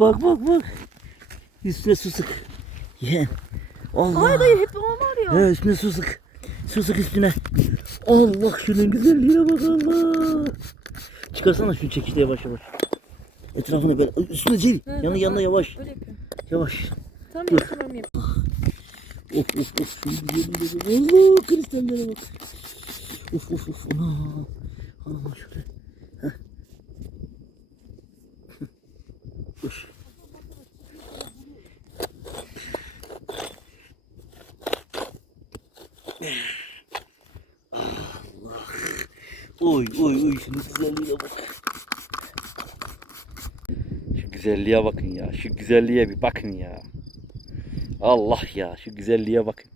bak bak bak. Üstüne su sık. Ye. Allah. Ay dayı hep o var ya. He üstüne su sık. Su sık üstüne. Allah şunun güzelliğine bak Allah. Çıkarsana şu çekişte yavaş yavaş. Etrafını böyle üstüne değil. Yanı yanına yavaş. Öyle yapıyorum. Yavaş. Tamam yapıyorum yapıyorum. Of of of şunun güzelliğine bak. Allah kristallere bak. Of of of. Ana Dur. Allah. Oy oy oy şunun güzelliğine bak. Şu güzelliğe bakın ya. Şu güzelliğe bir bakın ya. Allah ya şu güzelliğe bakın.